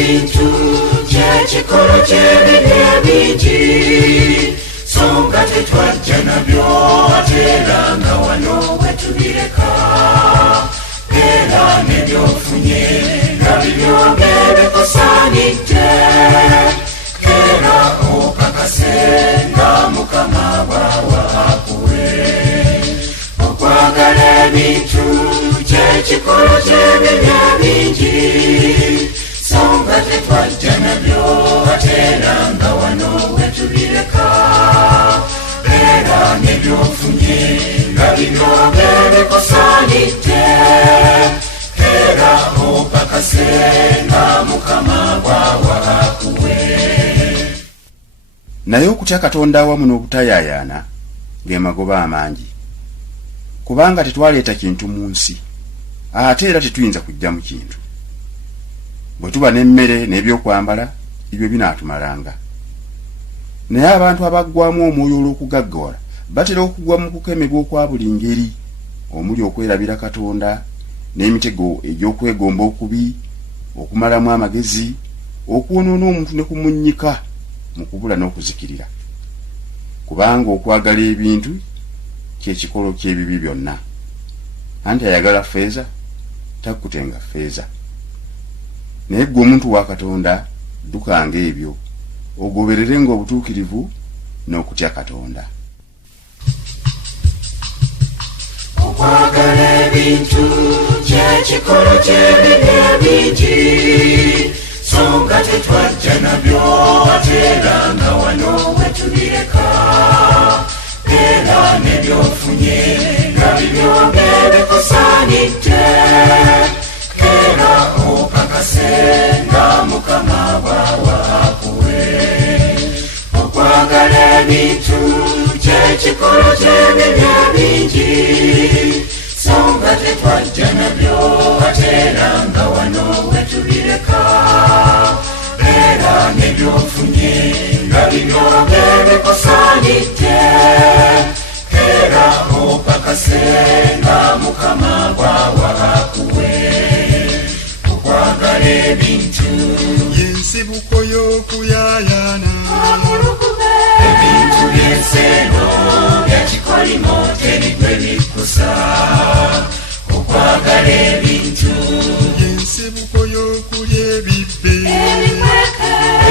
ebintu kyekikolo ky'ebibye bingi songa tetwajja nabyo ate era nga wano wetubireka era nebyofunye nga bibyonge bikusaanidde era okakase nga Mukama bw'awakuwe okwagala ebintu kyekikolo ky'ebibye bingi songa tetwajja nabyo ate era nga wano wetubireka era nebyofunye nga bibyonge bikusaanidde era okakase nga Mukama bw'awakuwe. Naye okutya Katonda awamu n'obutayaayaana ge magoba amangi kubanga tetwaleeta kintu mu nsi ate era tetuyinza kujja mu kintu. Bwe tuba n'emmere n'ebyokwambala ebyo binaatumalanga. Naye abantu abaggwamu omwoyo olw'okugaggawala batera okugwa mu kukemebwa okwa buli ngeri omuli okwerabira Katonda n'emitego egy'okwegomba okubi, okumalamu amagezi, okwonoona omuntu ne kumunnyika mu kubula n'okuzikirira. Kubanga okwagala ebintu kyekikolo ky'ebibi byonna. Anti ayagala ffeeza takkutenga ffeeza. Naye ggwe omuntu wa Katonda ddukanga ebyo ogobererenga obutuukirivu n'okutya Katonda. Okwagala ebintu kyekikolo ky'ebibye bingi songa tetwajja nabyo ate era nga wano wetubireka era nebyofunye nga bibyonge bikusaanidde era okakase nga Mukama bw'awakuwe okwagala ebintu kyekikolo ky'ebibye bingi songa tetwajja nabyo ate era nga wano wetubireka era nebyofunye nga bibyonge bikusaanidde era okakase nga Mukama bw'awakuwe okwagala ebintu y'ensibuko y'okuyaayaana ebintu by'ensi eno bya kikolimo teri gwe bikkusa okwagala ebintu y'ensibuko y'okulya ebibbe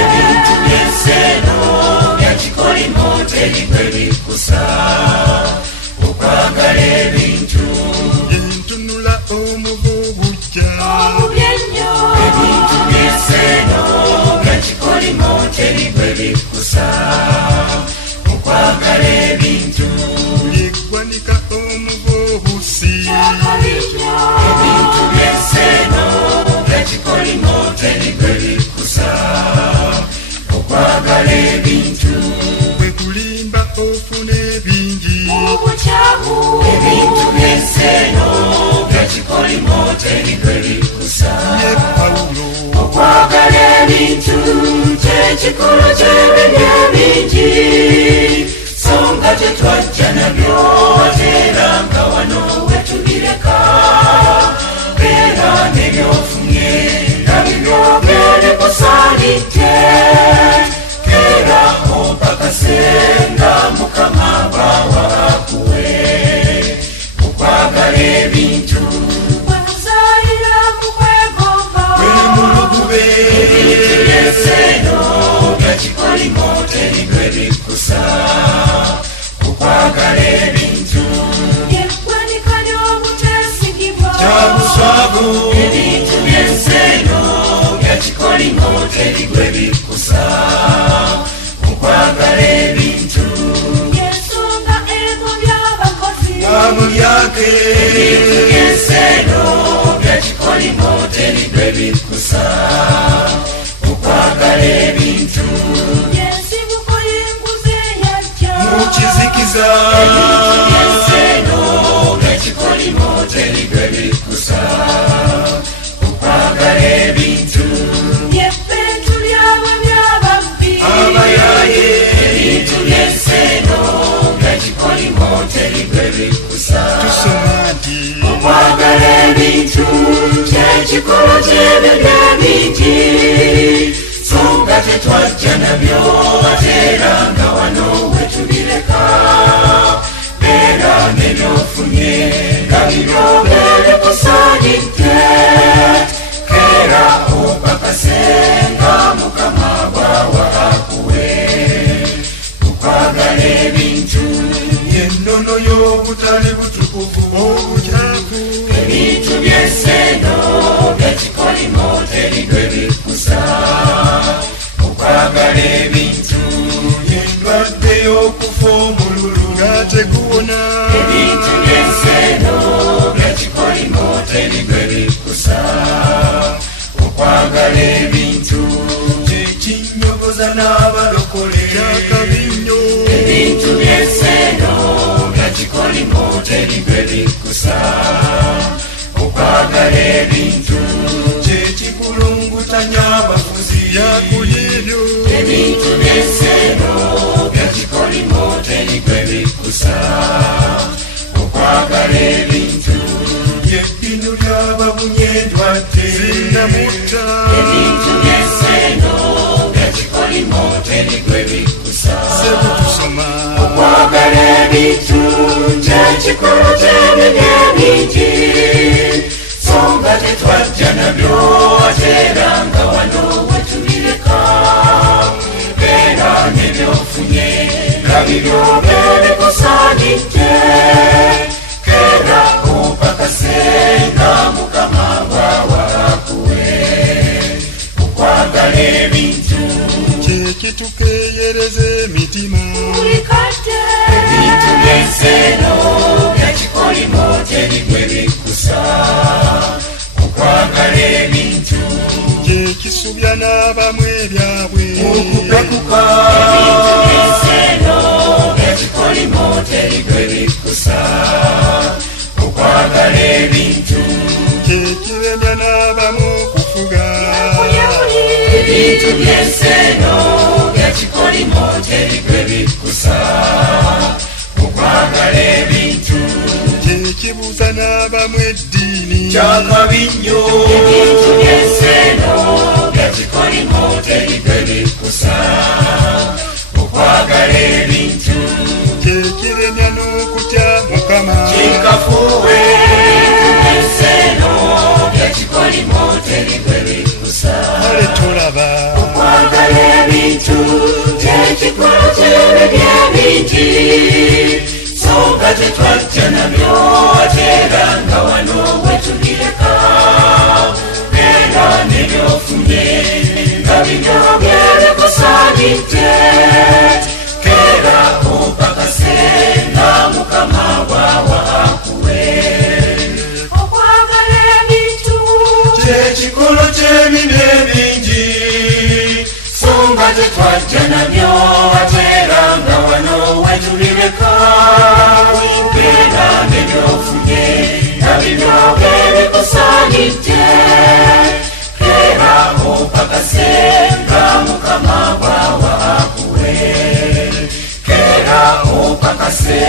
ebintu by'ensi eno bya kikolimo teri gwe bikkusa okwagala ebintu y'entunula omuva obujja ebintu by'ensi eno bya kikolimo teri gwe bikkusa okwagala ebintu yeggwanika omuva obusi ebintu by'ensi eno bya kikolimo teri gwe bikkusa okwagala ebintu bwe kulimba ofuna ebingi ebintu by'ensi eno bya kikolimo teri gwe bikkusa ye Pawulo okwagala ebintu kyekikolo ky'ebibye bingi songa tetwajja nabyo ate era nga wano wetubireka era nebyofunye nga bibyonge bikusaanidde era okakase nga Mukama bw'awakuwe okwagala ebintu werimulugube by'ensi eno bya kikolimo teri gwe bikkusa okwagala ebintu kyabuswago ebintu by'ensi eno bya kikolimo teri gwe bikkusa okwagala ebintu amulyake ebintu by'ensi eno bya kikolimo teri gwe bikkusa okwagala ebintu mukizikiza by'ensi eno bya kikolimo teri gwe bikkusa okwagala ebintu abayaye ebintu by'ensi eno bya kikolimo teri gwe bikkusa tusoma nti okwagala ebintu kyekikolo ky'ebibye bingi tetwajja nabyo ate era nga wano wetubireka beera nebyofunye nga bibyo bikusaanidde keera opakase nga Mukama bw'awa akuwe okwagala ebintu ennono y'obutali butukuvu obukyafu ebintu by'enseeno byekikolimo teri gwe bikusa okwagala ebintu endwadde y'okufa omululu nga tekuwona ebintu by'enseeno byekikolimo teri gwe bikusa okwagala ebintu kyekinyogoza n'abalokole kyakabinyo ebintu by'enseeno byekikolimo teri gwe bikusa okwagala ebintu kyekikulungutanya abafuzi yakuyibyo ebintu by'enseeno byekikolimo teri gwe bikusa okwagala ebintu by'ebbinu ly'ababunye endwadde zinnamutta ebintu by'enseeno byekikolimo teri gwe bikusa sebutusoma okwagala ebintu kyekikulu ky'ebintu ebingi so nga tetwajja nabyo ate era nga wano wetubireka beera nebyofunye nga bibyo bikusaanidde keera opakase nga Mukama bw'awa akuwe okwagala ebintu kyekitukeeyereza emitima ebintu by'enseeno byekikolimo teri gwe bikusa okwagala ebintu kyekisubya n'abamu ebyabwe okupekuka ebintu by'enseeno byekikolimo teri gwe bikusa okwagala ebintu kyekiremya n'abamu okufuga ebintu by'enseeno byekikolimo teri gwe bikusa okwagala ebintu kyekibuuza n'abamu eddiini kyakabinyo ebintu by'enseeno byekikolimo teri gwe bikusa okwagala ebintu kyekiremya n'okutya Mukama kikafuwe ebintu by'enseeno byekikolimo teri gwe bikusa ale tulaba okwagala ebintu kyekikulu ky'ebintu ebingi so nga tetwajja nabyo ate era nga wano wetubireka beera nebyofunye nga bibyo bikusaanidde keera opakase nga Mukama bw'awa akuwe okwagala ebintu kyekikulu ky'ebintu ebingi so nga tetwajja nabyo ate era nga wano wetubireka beera nebyofunye nga bibyo bikusaanidde keera opakase nga Mukama bw'awa akuwe keera opakase